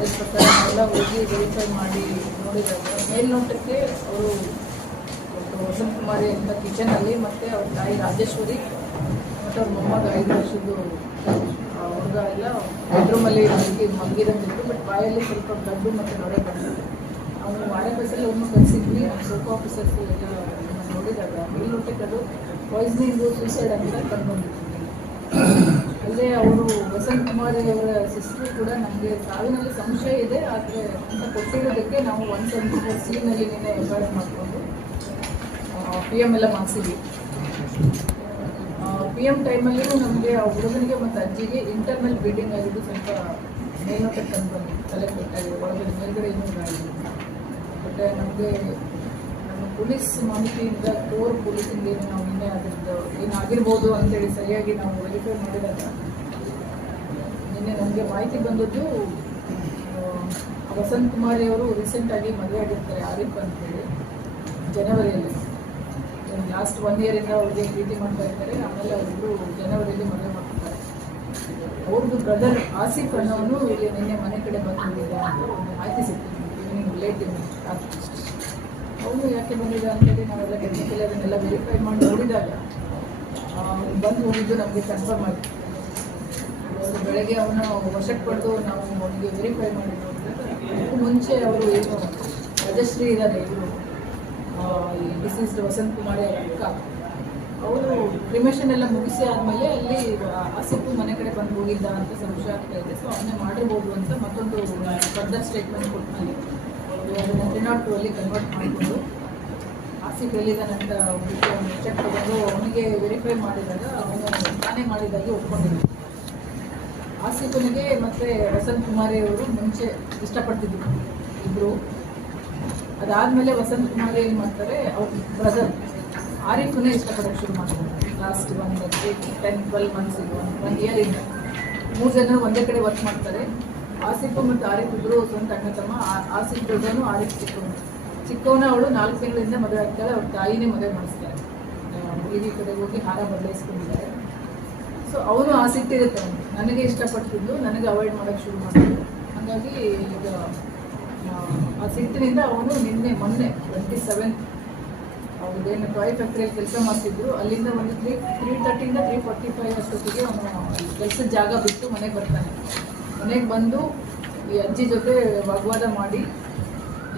ಅದ್ರ ಪ್ರಕಾರ ಎಲ್ಲ ಹೋಗಿ ವೆರಿಫೈ ಮಾಡಿ ನೋಡಿದಾಗ ಮೇಲ್ನೋಟಕ್ಕೆ ಅವರು ವಸಂತ್ ಕುಮಾರಿ ಅಂತ ಕಿಚನಲ್ಲಿ ಮತ್ತು ಅವ್ರ ತಾಯಿ ರಾಜೇಶ್ವರಿ ಮತ್ತು ಅವ್ರ ಮೊಮ್ಮಗ ಐದು ವರ್ಷದ್ದು ಹುಡುಗ ಎಲ್ಲ ಬೆಡ್ರೂಮಲ್ಲಿ ಮಲಗಿ ಮಲಗಿದಂಗಿತ್ತು ಬಟ್ ಬಾಯಲ್ಲಿ ಸ್ವಲ್ಪ ಗಡ್ಡು ಮತ್ತು ನೊರೆ ಬಂದು ಅವನು ಆರ್ ಬಸ್ಸಲ್ಲಿ ಒಮ್ಮೆ ಕಳಿಸಿದ್ವಿ ಸೋಪ್ ಆಫೀಸರ್ಸ್ ಎಲ್ಲ ನೋಡಿದಾಗ ಮೇಲ್ನೋಟಕ್ಕೆ ಅದು ಪಾಯ್ಸನಿಂಗು ಸೂಸೈಡ್ ಅಂತ ಕಂಡುಬಂದಿತ್ತು ಅಲ್ಲೇ ಅವರು ವಸಂತ್ ಕುಮಾರಿ ಅವರ ಸಿಸ್ಟರ್ ಕೂಡ ನಮಗೆ ಸಾವಿನಲ್ಲಿ ಸಂಶಯ ಇದೆ, ಆದರೆ ಅಂತ ಕೊಟ್ಟಿರೋದಕ್ಕೆ ನಾವು ಒಂದು ಸೆವೆಂಟಿ ಸೀನಲ್ಲಿ ಸಿನಲ್ಲಿ ನಿನ್ನೆ ಎಫ್ ಐ ಆರ್ ಮಾಡಿಕೊಂಡು ಪಿ ಎಂ ಎಲ್ಲ ಮಾಡಿಸಿದ್ವಿ. ಪಿ ಎಂ ಟೈಮಲ್ಲಿಯೂ ನಮಗೆ ಆ ಹುಡುಗನಿಗೆ ಮತ್ತು ಅಜ್ಜಿಗೆ ಇಂಟರ್ನಲ್ ಬ್ಲೀಡಿಂಗ್ ಆಗಿದ್ದು ಸ್ವಲ್ಪ ಮೇಲ್ನೋಟಕ್ಕೆ ಕಂಡು ಬಂದು ತಲೆ ಕೊಟ್ಟಾಗಿದೆ, ಒಳಗಡೆ ಮೇಲ್ಗಡೆ ಇನ್ನೂ ಬಟ್ ನಮಗೆ ಪೊಲೀಸ್ ಮಾಹಿತಿಯಿಂದ ಕೋರ್ ಪೊಲೀಸಿಂಗ್ ಏನು ನಾವು ನಿನ್ನೆ ಅದರದ್ದು ಏನಾಗಿರ್ಬೋದು ಅಂತೇಳಿ ಸರಿಯಾಗಿ ನಾವು ವೆರಿಫೈ ಮಾಡಿದಾಗ ನಿನ್ನೆ ನಮಗೆ ಮಾಹಿತಿ ಬಂದದ್ದು ವಸಂತ್ ಕುಮಾರಿ ಅವರು ರೀಸೆಂಟಾಗಿ ಮದುವೆ ಆಗಿರ್ತಾರೆ ಆರಿಫ್ ಅಂತೇಳಿ, ಜನವರಿಯಲ್ಲಿ. ಲಾಸ್ಟ್ ಒನ್ ಇಯರಿಂದ ಅವ್ರಿಗೆ ಪ್ರೀತಿ ಮಾಡ್ತಾ ಇರ್ತಾರೆ, ಆಮೇಲೆ ಅವರಿಬ್ಬರು ಜನವರಿಯಲ್ಲಿ ಮದುವೆ ಮಾಡ್ತಾರೆ. ಅವ್ರದ್ದು ಬ್ರದರ್ ಆಸಿಫ್ ಅನ್ನೋನು ಇಲ್ಲಿ ನಿನ್ನೆ ಮನೆ ಕಡೆ ಬಂದಿದ್ದೀರಾ ಅಂತ ಒಂದು ಮಾಹಿತಿ ಸಿಕ್ತೀನಿ ಈವ್ನಿಂಗ್ ಲೇಟ್ ಅವನು ಯಾಕೆ ಬಂದಿದ್ದ ಅಂತೇಳಿ ನಾವೆಲ್ಲ ಟೆಕ್ನಿಕಲಿ ಅದನ್ನೆಲ್ಲ ವೆರಿಫೈ ಮಾಡಿ ನೋಡಿದಾಗ ಬಂದು ಹೋಗಿದ್ದು ನಮಗೆ ಕನ್ಫರ್ಮ್ ಆಗಿ ಇವತ್ತು ಬೆಳಗ್ಗೆ ಅವನು ವಶಕ್ಕೆ ಪಡೆದು ನಾವು ಅವನಿಗೆ ವೆರಿಫೈ ಮಾಡಿ ನೋಡಿದಾಗ ಮುಂಚೆ ಅವರು ಏನು ರಾಜಶ್ರೀ ಇದ್ದಾರೆ, ಇವರು ಡಿಸೀಸ್ಡ್ ವಸಂತ್ ಕುಮಾರಿ ಅವರ ಅಕ್ಕ, ಅವರು ಕ್ರಿಮೇಷನ್ ಎಲ್ಲ ಮುಗಿಸಿ ಆದಮೇಲೆ ಅಲ್ಲಿ ಆಸಿಫು ಮನೆ ಕಡೆ ಬಂದು ಹೋಗಿದ್ದ ಅಂತ ಸಂಶಯ ಆಗ್ತಾ ಇದೆ. ಸೊ ಅವನ್ನೇ ಮಾಡಿರ್ಬೋದು ಅಂತ ಮತ್ತೊಂದು ಫರ್ದರ್ ಸ್ಟೇಟ್ಮೆಂಟ್ ಕೊಟ್ಟಮೇಲೆ ಅದನ್ನು ತ್ರೀ ನಾಟ್ ಟು ಅಲ್ಲಿ ಕನ್ವರ್ಟ್ ಮಾಡಿಕೊಂಡು ಆಸಿಫ್ ಎಲ್ಲಿದ್ದಾನಂತ ನಂತರ ಒಂದು ಚೆಕ್ ತಗೊಂಡು ಅವನಿಗೆ ವೆರಿಫೈ ಮಾಡಿದಾಗ ಅವನು ತಾನೇ ಮಾಡಿದಾಗಿ ಒಪ್ಕೊಂಡಿದ್ದ ಆಸಿಫನಿಗೆ ಮತ್ತು ವಸಂತ್ ಕುಮಾರಿ ಅವರು ಮುಂಚೆ ಇಷ್ಟಪಡ್ತಿದ್ದರು ಇಬ್ಬರು ಅದಾದಮೇಲೆ ವಸಂತ್ ಕುಮಾರಿ ಏನು ಮಾಡ್ತಾರೆ, ಅವ್ರ ಬ್ರದರ್ ಆರಿಫನ್ನೇ ಇಷ್ಟಪಡೋಕ್ಕೆ ಶುರು ಮಾಡ್ತಾರೆ. ಲಾಸ್ಟ್ ಒಂದು ಟೆನ್ ಟ್ವೆಲ್ ಮಂತ್ಸ್ ಒನ್ ಇಯರಿಂದ ಮೂರು ಜನ ಒಂದೇ ಕಡೆ ವರ್ಕ್ ಮಾಡ್ತಾರೆ. ಆಸಿಫು ಮತ್ತು ಆರಿಫ್ ಇಬ್ಬರು ಸ್ವಂತ ಅಣ್ಣ ತಮ್ಮ ಆ- ಆಸಿಫ್ ದೊಡ್ಡವನು ಆರಿಫ್ ಚಿಕ್ಕವನು ಚಿಕ್ಕವನ ಅವಳು ನಾಲ್ಕು ತಿಂಗಳಿಂದ ಮದುವೆ ಆಗ್ತಾಳೆ ಅವ್ರ ತಾಯಿನೇ ಮದುವೆ ಮಾಡಿಸ್ತಾರೆ. ಹುಡುಗಿ ಕಡೆ ಹೋಗಿ ಹಾರ ಬದಲಾಯಿಸ್ಕೊಂಡಿದ್ದಾರೆ. ಸೊ ಅವನು ಆಸಕ್ತಿ ಇರುತ್ತೆ ನನಗೆ ಇಷ್ಟಪಟ್ಟಿದ್ದು ನನಗೆ ಅವಾಯ್ಡ್ ಮಾಡೋಕ್ಕೆ ಶುರು ಮಾಡಿದ್ರು ಹಾಗಾಗಿ ಈಗ ಆ, ಆ ಸಿಟ್ಟಿನಿಂದ ಅವನು ನಿನ್ನೆ ಮೊನ್ನೆ ಟ್ವೆಂಟಿ ಸೆವೆನ್ ಅವ್ರದ್ದೇನು ಟಾಯ್ ಫ್ಯಾಕ್ಟ್ರಿಯಲ್ಲಿ ಕೆಲಸ ಮಾಡ್ತಿದ್ರು ಅಲ್ಲಿಂದ ಒಂದು ತ್ರೀ ತ್ರೀ ತರ್ಟಿಯಿಂದ ತ್ರೀ ಫಾರ್ಟಿ ಫೈವ್ ಅಷ್ಟೊತ್ತಿಗೆ ಅವನು ಕೆಲಸದ ಜಾಗ ಬಿಟ್ಟು ಮನೆಗೆ ಬರ್ತಾನೆ. ಮನೆಗೆ ಬಂದು ಈ ಅಜ್ಜಿ ಜೊತೆ ವಾಗ್ವಾದ ಮಾಡಿ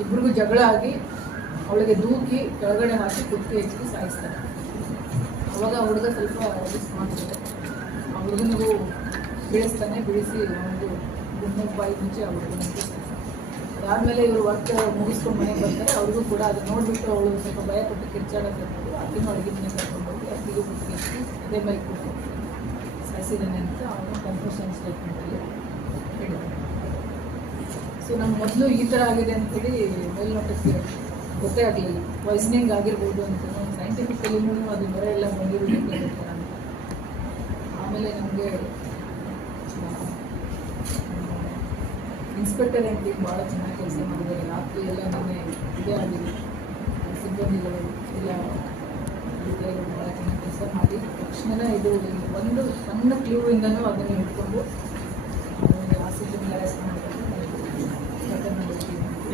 ಇಬ್ರಿಗೂ ಜಗಳ ಆಗಿ ಅವಳಿಗೆ ದೂಕಿ ಕೆಳಗಡೆ ಹಾಕಿ ಕುತ್ತಿಗೆ ಹೆಚ್ಚಿಗೆ ಸಾಯಿಸ್ತಾರೆ. ಅವಾಗ ಹುಡುಗ ಸ್ವಲ್ಪ ಮಾಡ್ತಾರೆ ಆ ಹುಡುಗನಿಗೂ ಬೀಳಿಸ್ತಾನೆ, ಬೀಳಿಸಿ ಒಂದು ಗುಂಡು ಬಾಯಿ ಮುಂಚೆ ಆ ಹುಡುಗನ ಅದಾದಮೇಲೆ ಇವರು ವರ್ಕ್ ಮುಗಿಸ್ಕೊಂಡು ಮನೆಗೆ ಬರ್ತಾರೆ. ಅವ್ರಿಗೂ ಕೂಡ ಅದು ನೋಡಿಬಿಟ್ಟು ಅವಳು ಸ್ವಲ್ಪ ಭಯ ಕೊಟ್ಟು ಕಿರ್ಚಾಡಕ್ಕೆ ಅದನ್ನು ಅಡುಗೆ ಮನೆ ಕರ್ಕೊಂಡು ಹೋಗಿ ಅಕ್ಕಿಗೂ ಕುತ್ತಿಗೆ ಹೆಚ್ಚಿ ಅದೇ ಬೈಕ್ ಕೊಟ್ಟು ಸಾಯಿಸಿದ್ದಾನೆ ಅಂತ ಅವನು ಕನ್ಫ್ಯೂಷನ್ ಸ್ಟೇಟ್ಮೆಂಟಲ್ಲಿ ಸೊ ನಮ್ಗೆ ಮೊದಲು ಈ ಥರ ಆಗಿದೆ ಅಂತೇಳಿ ಮೇಲ್ನೋಟಕ್ಕೆ ಗೊತ್ತೇ ಆಗಲಿಲ್ಲ. ಪಾಯ್ಸನಿಂಗ್ ಆಗಿರ್ಬೋದು ಅಂತ. ಸೈಂಟಿಫಿಕಲಿನೂ ಅದು ಬರ ಎಲ್ಲ ಬಂದಿರೋದು. ಆಮೇಲೆ ನಮಗೆ ಇನ್ಸ್ಪೆಕ್ಟರ್ ಆ್ಯಂಡ್ ಟೀಮ್ ಭಾಳ ಚೆನ್ನಾಗಿ ಕೆಲಸ ಮಾಡಿದ್ದಾರೆ. ರಾತ್ರಿ ಎಲ್ಲ ನಾನೇ ಇದೇ ಆಗಿದೆ ಸಿಬ್ಬಂದಿಗಳು ಎಲ್ಲ ಭಾಳ ಚೆನ್ನಾಗಿ ಕೆಲಸ ಮಾಡಿ. ತಕ್ಷಣ ಇದು ಒಂದು ಸಣ್ಣ ಕ್ಲೂವಿಂದನೂ ಅದನ್ನು ಇಟ್ಕೊಂಡು ಅವನಿಗೆ ಆ ಪ್ರಕರಣ ಗೊತ್ತಿದೆ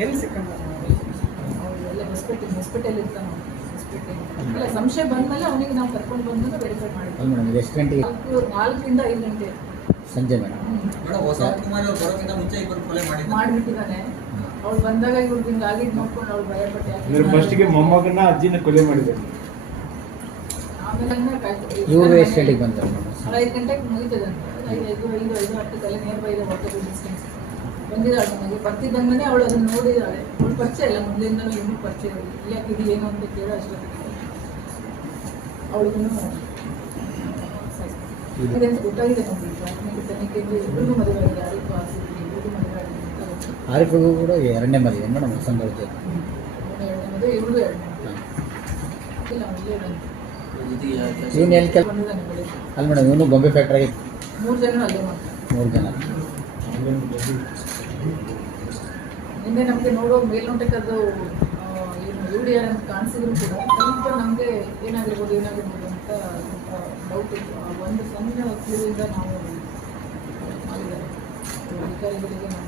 ಎಲ್ಲಿ ಸಿಕ್ಕಂಡ ಎಲ್ಲ ಹಾಸ್ಪಿಟಲ್ ಹಾಸ್ಪಿಟಲ್ ಇರ್ತಾನೆ ಹಾಸ್ಪಿಟಲ್ ಅಲ್ಲ. ಸಂಶಯ ಬಂದಮೇಲೆ ಅವನಿಗೆ ನಾವು ಕರ್ಕೊಂಡು ಬಂದು ವೆರಿಫೈ ಮಾಡಿದ್ವಿ. ಎಷ್ಟು ಗಂಟೆಗೆ? ನಾಲ್ಕು ನಾಲ್ಕರಿಂದ ಐದು ಗಂಟೆ. ಸಂಜೆ ಮೇಡಮ್ ಮೇಡಮ್ ವಸಂತ್ ಕುಮಾರ್ ಅವ್ರು ಬರೋಕ್ಕಿಂತ ಮುಂಚೆ ಇಬ್ಬರು ಕೊಲೆ ಮಾಡಿದ್ದಾರೆ. ಮಾಡಿಬಿಟ್ಟಿದ್ದಾನೆ ಅವ್ಳು ಬಂದಾಗ ಇವ್ರಿಗೆ ಹಿಂಗೆ ಆಗಿದ್ದು ನೋಡ್ಕೊಂಡು ಅವ್ಳು ಭಯಪಟ್ಟೆ. ಫಸ್ಟಿಗೆ ಮೊಮ್ಮಗನ ಅಜ್ಜಿನ ಕೊಲೆ ಮಾಡಿದ್ದಾರೆ. ಇವರು ಎಷ್ಟು ಗಂಟೆಗೆ ಬಂತಾರೆ ಮೇಡಮ್ ಐದು ಗಂಟೆಗೆ ಮುಗಿತದಂತೆ. ಐದು ಐದು ಐದು ಐದು ತಲೆ ನಿಯರ್ ಬೈ ಇದೆ ವಾಕಬಲ್ ಡಿಸ್ಟೆನ್ಸ್ ಬಂದಿದ್ದಾಳೆ ನನಗೆ ಬರ್ತಿದ್ದಂಗೆ ಅವಳು ಅದನ್ನು ನೋಡಿದ್ದಾಳೆ. ಅವಳು ಪರಿಚಯ ಇಲ್ಲ ಮೊದಲಿಂದಲೂ ಏನು ಪರಿಚಯ ಇಲ್ಲ. ಯಾಕೆ ಇದು ಏನು ಅಂತ ಕೇಳೋ ಅಷ್ಟೇ ಅವಳಿಗೂ ಇದೆ ಅಂತ ಗೊತ್ತಾಗಿದೆ ನಮಗೆ. ಪ್ರಾಥಮಿಕ ತನಿಖೆಯಿಂದ ಇಬ್ಬರಿಗೂ ಮದುವೆ ಆಗಿದೆ ಯಾರಿಗೂ ಆಸಕ್ತಿ ಇಬ್ಬರಿಗೂ ಮದುವೆ ಆಗಿದೆ ಆರಿಫಿಗೂ ಕೂಡ ಎರಡನೇ ಮದುವೆ ಮೇಡಮ್? ಸಂಭವಿಸಿದೆ ಎರಡನೇ ಮದುವೆ ಎರಡನೇ. ಇಲ್ಲ. ಇವನು ಎಲ್ಲಿ ಕೆಲ್ ಅಲ್ಲ ಮೇಡಮ್ ಇವನು ಗೊಂಬೆ ಫ್ಯಾಕ್ಟ್ರಿಗೆ ಮೂರು ಜನ ಅಲ್ಲೇ ಮೂರು ಜನ. ನಿನ್ನೆ ನಮಗೆ ನೋಡೋ ಮೇಲ್ನೋಟಕ್ಕದು ಅದು ಆ, ಏನು ಯು ಡಿ ಆರ್ ಅಂತ ಕಾಣಿಸಿದ್ರು ಕೂಡ ಸ್ವಲ್ಪ ನಮಗೆ ಏನಾಗಿರ್ಬೋದು ಏನಾಗಿರ್ಬೋದು ಅಂತ ಸ್ವಲ್ಪ ಡೌಟ್ ಇತ್ತು. ಆ ಒಂದು ಸಣ್ಣ ಕ್ಲೂವಿಂದ ನಾವು ಅಧಿಕಾರಿಗಳಿಗೆ ನಾವು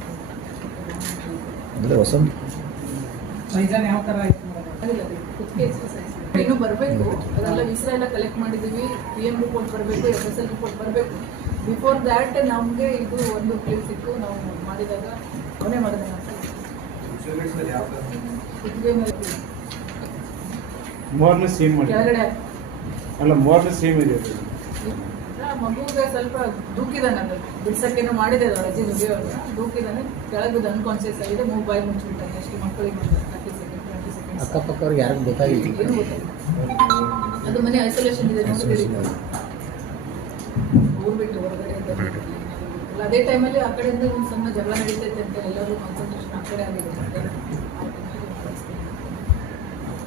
ಅಂದರೆ ಹೊಸ ಸೈಜನ್ ಯಾವ ಥರ ಆಯಿತು ಅದಿಲ್ಲ ಕುತ್ತಿಗೆ. ಇನ್ನೂ ಬರಬೇಕು. ಅದೆಲ್ಲ ವಿಸ್ರ ಎಲ್ಲ ಕಲೆಕ್ಟ್ ಮಾಡಿದ್ದೀವಿ. ಪಿ ಎಂ ರಿಪೋರ್ಟ್ ಬರಬೇಕು ಎಫ್ ಎಸ್ ಎಲ್ ರಿಪೋರ್ಟ್ ಬರಬೇಕು. ಬಿಫೋರ್ ದ್ಯಾಟ್ ನಮಗೆ ಇದು ಒಂದು ಪ್ಲೇಸ್ ಸಿಕ್ಕು ನಾವು ಮಾಡಿದಾಗ ಮನೆ ಮಾಡಿದೆ ಮೂರನೇ ಸೇಮ್ ಮಾಡಿ ಕೆಳಗಡೆ. ಅಲ್ಲ ಮೂರನೇ ಸೇಮ್ ಇದೆ. ಮಗುಗೆ ಸ್ವಲ್ಪ ದೂಕಿದಾನೆ ಅದು ಬಿಡ್ಸಕ್ಕೇನೋ ಮಾಡಿದೆ ಅದು ರಜೆ ದುಡಿಯೋವಾಗ ದೂಕಿದಾನೆ ಕೆಳಗಿದ್ದು ಅನ್ಕಾನ್ಶಿಯಸ್ ಆಗಿದೆ. ಮೊಬೈಲ್ ಬಾಯಿ ಮುಚ್ಚಿಬಿಟ್ಟಾನೆ ಎಷ್ಟು ಮಕ್ಕಳಿಗೆ ತರ್ಟಿ ಸೆಕೆಂಡ್ ಟ್ವೆಂಟಿ ಸೆಕೆಂಡ್ ಅಕ್ಕಪಕ್ಕವ್ರಿಗೆ ಯಾರಿಗೂ ಗೊತ್ತಾಗಿಲ್ಲ. ಅದು ಮನೆ ಐಸೋಲೇಷನ್ ಇದೆ ನೋಡಿ ಊರು ಬಿಟ್ಟು ಹೊರಗಡೆ. ಅಲ್ಲ, ಅದೇ ಟೈಮಲ್ಲಿ ಆ ಕಡೆಯಿಂದ ಒಂದು ಸಣ್ಣ ಜಗಳ ನಡೀತೈತೆ ಅಂತ ಎಲ್ಲರೂ ಕಾನ್ಸಂಟ್ರೇಷನ್ ಆ ಕಡೆ ಆಗಿದೆ.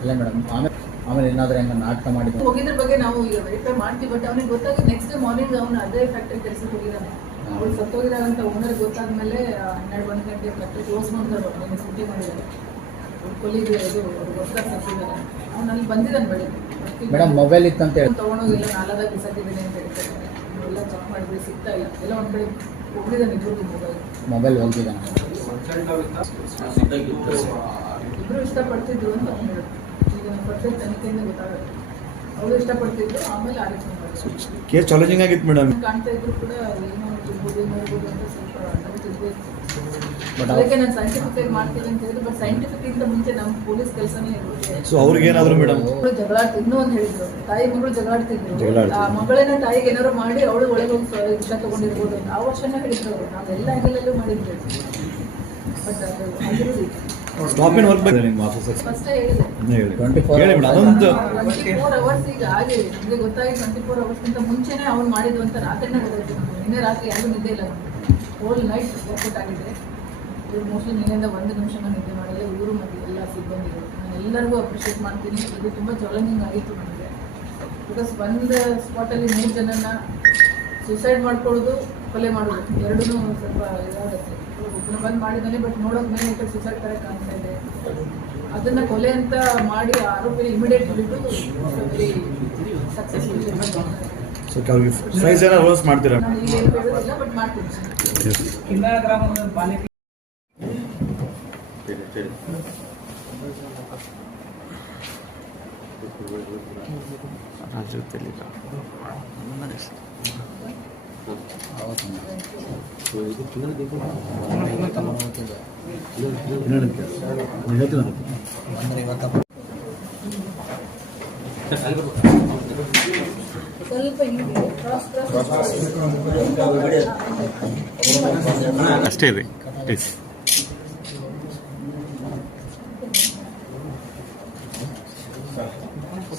ಇಲ್ಲ ಮೇಡಮ್ ಆಮೇಲೆ ಆಮೇಲೆ ಏನಾದರೂ ಹೆಂಗೆ ನಾಟಕ ಮಾಡಿದ್ರು? ಹೋಗಿದ್ರ ಬಗ್ಗೆ ನಾವು ಈಗ ವೆರಿಫೈ ಮಾಡ್ತೀವಿ ಬಟ್ ಅವನಿಗೆ ಗೊತ್ತಾಗಿ ನೆಕ್ಸ್ಟ್ ಡೇ ಮಾರ್ನಿಂಗ್ ಅವನು ಅದೇ ಫ್ಯಾಕ್ಟ್ರಿ ಕೆಲಸಕ್ಕೆ ಹೋಗಿದ್ದಾನೆ ಅವ್ರು ಅಂತ ಓನರ್ ಗೊತ್ತಾದ್ಮೇಲೆ ಹನ್ನೆರಡು ಒಂದು ಗಂಟೆ ಫ್ಯಾಕ್ಟ್ರಿ ಕ್ಲೋಸ್ ಮಾಡ್ತಾರೆ ಅವ್ರು ಸುದ್ದಿ ಮಾಡಿದ್ದಾರೆ. ಕೊಲಿಗೆ ಇದು ಹೊಸ್ದಾಗಿ ಸತ್ತಿದ್ದಾರೆ. ಅವ್ನು ಅಲ್ಲಿ ಬಂದಿದ್ದಾನೆ ಬೆಳಿಗ್ಗೆ ಮೇಡಮ್ ಮೊಬೈಲ್ ಇತ್ತಂತ ಹೇಳಿ. ತಗೊಂಡೋಗಿಲ್ಲ ನಾಲ್ದಾಗ ಬಿಸಾಕಿದ್ದೀನಿ ಅಂತ ಹೇಳ್ತಾರೆ. ಮಾಡಿದ್ವಿ ಸಿಗ್ತಾ ಇಲ್ಲ. ಎಲ್ಲ ಒಂದು ಕಡೆ ಹೋಗಿದ್ದಾನೆ ಇಬ್ಬರು ಮೊಬೈಲ್ ಮೊಬೈಲ್ ಹೋಗಿದ್ದಾನೆ ಇಬ್ಬರು ಇಷ್ಟಪಡ್ತಿದ್ರು ಅಂತ ಅವ್ನು ಹೇಳಿದ್ರು ಈಗ ಪರ್ಫೆಕ್ಟ್ ತನಿಖೆಯಿಂದ ಗೊತ್ತಾಗುತ್ತೆ. ಅವರು ಇಷ್ಟಪಡ್ತಿದ್ರು ಆಮೇಲೆ ಮಾಡಿದ್ರು. ಕೇಸ್ ಚಾಲೆಂಜಿಂಗ್ ಆಗಿತ್ತು ಮೇಡಮ್ ಕಾಣ್ತಾ ಇದ್ರು ಕೂಡ ಏನೋ ಇರ್ಬೋದು ಏನೋ ಇರ್ಬೋದು ಅಂತ ಸ್ವಲ್ಪ ನಮಗೆ But ಅದಕ್ಕೆ ನಾನು ಸೈಂಟಿಫಿಕ್ ಮಾಡ್ತೀನಿ ಅಂತ ಹೇಳಿದ್ರು ಬಟ್ ಸೈಂಟಿಫಿಕ್ ಇಂದ ಮುಂಚೆ ನಮ್ಮ ಪೊಲೀಸ್ ಕೆಲಸನೇ ಇರುತ್ತೆ ಸೊ ಅವ್ರಿಗೇನಾದ್ರು ಮೇಡಮ್ ಮಗಳು ಜಗಳಾಡ್ತಿ ಇನ್ನೂ ಒಂದು ಹೇಳಿದ್ರು. ತಾಯಿ ಮಗಳು ಜಗಳಾಡ್ತಿದ್ರು. ಆ ಮಗಳನ್ನ ತಾಯಿಗೆ ಏನಾದ್ರು ಮಾಡಿ ಅವಳು ಒಳಗೆ ಹೋಗಿ ವಿಷ ತಗೊಂಡಿರ್ಬೋದು ಆ ವರ್ಷನೇ ಹೇಳಿದ್ರು ಅವರು. ನಾವೆಲ್ಲ ಇದರಲ್ಲೂ ಮಾಡಿದ್ವಿ. ಬಟ್ ಅದು ಆಗಿರೋದಿಲ್ಲ. ಸ್ಟಾಪ್ ಇನ್ ವರ್ಕ್ ಬಗ್ಗೆ ನಿಮ್ಮ ಆಫೀಸರ್ ಫಸ್ಟ್ ಹೇಳಿದೆ. ಟ್ವೆಂಟಿ ಫೋರ್ ಹೇಳಿ ಮೇಡಮ್ ಅದೊಂದು ಅವರ್ಸ್ ಈಗ ಆಗಿದೆ. ನಿಮಗೆ ಗೊತ್ತಾಗಿ ಟ್ವೆಂಟಿ ಫೋರ್ ಅವರ್ಸ್ಗಿಂತ ಮುಂಚೆನೇ ಅವ್ನು ಮಾಡಿದ್ದು ಅಂತ ರಾತ್ರಿನೇ ಗೊತ್ತಾಯ್ತು. ನಿನ್ನೆ ರಾತ್ರಿ ಯಾರು ನಿದ್ದೆ ಇಲ್ಲ. ಹೋಲ್ ನೈಟ್ ವರ್ಕೌಟ್ ಆಗಿದೆ. ಇವ್ರು ಮೋಸ್ಟ್ಲಿ ನಿನ್ನೆಯಿಂದ ಒಂದು ನಿಮಿಷ ನಿದ್ದೆ ಮಾಡಿಲ್ಲ ಇವರು ಮತ್ತು ಎಲ್ಲ ಸಿಬ್ಬಂದಿಗಳು ನಾನು ಎಲ್ಲರಿಗೂ ಅಪ್ರಿಷಿಯೇಟ್ ಮಾಡ್ತೀನಿ. ಇದು ತುಂಬ ಚಾಲೆಂಜಿಂಗ್ ಆಗಿತ್ತು ನನಗೆ. ಬಿಕಾಸ್ ಒಂದು ಸ್ಪಾಟಲ್ಲಿ ಮೂರು ಜನನ ಸುಸೈಡ್ ಮಾಡ್ಕೊಳ್ಳೋದು ಕೊಲೆ ಮಾಡೋದು ಎರಡೂ ಸ್ವಲ್ಪ ಇದಾಗುತ್ತೆ. ಒಬ್ಬನ ಬಂದು ಮಾಡಿದ್ದಾನೆ ಬಟ್ ನೋಡೋಕೆ ಮೇಲೆ ಈ ಕಡೆ ಸುಸೈಡ್ ಥರ ಕಾಣ್ತಾ ಇದೆ. ಅದನ್ನ ಕೊಲೆ ಅಂತ ಮಾಡಿ ಆರೋಪಿ ಇಮಿಡಿಯೇಟ್ ಬಿಟ್ಟು ವೆರಿ ಸಕ್ಸಸ್ಫುಲ್ ಮಾಡ್ತೀರಾ. ಬಟ್ ಮಾಡ್ತೀನಿ. ಮಾಡ್ತೀರಾ ನಾನು ಈಗ ಏನು ಹೇಳೋದಿಲ್ಲ ಬಟ್ ಮಾಡ್ತೀನಿ ಕಿನ್ನಾಳ ಗ್ರಾಮದ ಬಾಲಿಕೆ ಅಂದ್ರೆ ಇವತ್ತ ಸ್ವಲ್ಪ ಹಿಂಗೆ ಕ್ರಾಸ್ ಕ್ರಾಸ್ ಅಷ್ಟೇ ರೀ